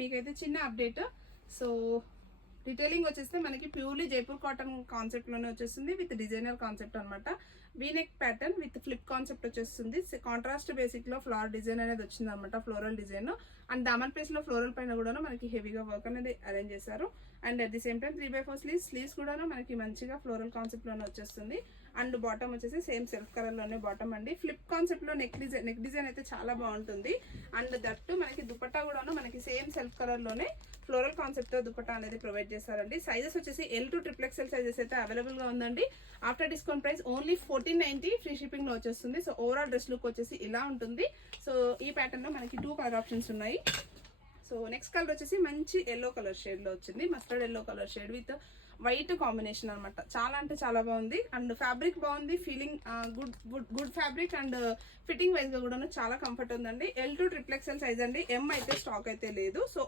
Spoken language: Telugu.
మీకైతే చిన్న అప్డేట్. సో రిటైలింగ్ వచ్చేస్తే మనకి ప్యూర్లీ జైపూర్ కాటన్ కాన్సెప్ట్ లోనే వచ్చేస్తుంది విత్ డిజైనర్ కాన్సెప్ట్ అనమాట. V-neck pattern with flip concept వచ్చేస్తుంది. కాంట్రాస్ట్ బేసిక్ లో ఫ్లవర్ డిజైన్ అనేది వచ్చింది అనమాట, floral design. And Daman piece లో ఫ్లోరల్ పైన కూడా మనకి హెవీగా వర్క్ అనేది అరేంజ్ చేశారు. And at the same time 3/4 sleeves కూడా మనకి మంచిగా ఫ్లోరల్ కాన్సెప్ట్ లోనే వచ్చేస్తుంది. అండ్ బాటమ్ వచ్చేసి సేమ్ సెల్ఫ్ కలర్ లోనే బాటమ్ అండి. ఫ్లిప్ కాన్సెప్ట్ లో నెక్ డిజైన్ అయితే చాలా బాగుంటుంది. అండ్ దట్టు మనకి దుపట్టా కూడా మనకి సేమ్ సెల్ఫ్ కలర్ లోనే ఫ్లోరల్ కాన్సెప్ట్ తో దుపట్టా అనేది ప్రొవైడ్ చేశారండి. సైజెస్ వచ్చేసి L to XXL సైజెస్ అయితే అవైలబుల్ గా ఉందండి. After discount price only 1490 free shipping లో వచ్చేస్తుంది. సో ఓవరాల్ డ్రెస్ లుక్ వచ్చేసి ఇలా ఉంటుంది. సో ఈ ప్యాటర్న్ లో మనకి 2 కలర్ ఆప్షన్స్ ఉన్నాయి. సో నెక్స్ట్ కలర్ వచ్చేసి మంచి ఎల్లో కలర్ షేడ్ లో వచ్చింది, mustard yellow colour shade with white combination అనమాట. చాలా అంటే చాలా బాగుంది. అండ్ ఫ్యాబ్రిక్ బాగుంది, feeling good fabric. And fitting wise గా కూడా చాలా కంఫర్ట్ ఉందండి. L to XXL సైజ్ అండి. M అయితే స్టాక్ అయితే లేదు. సో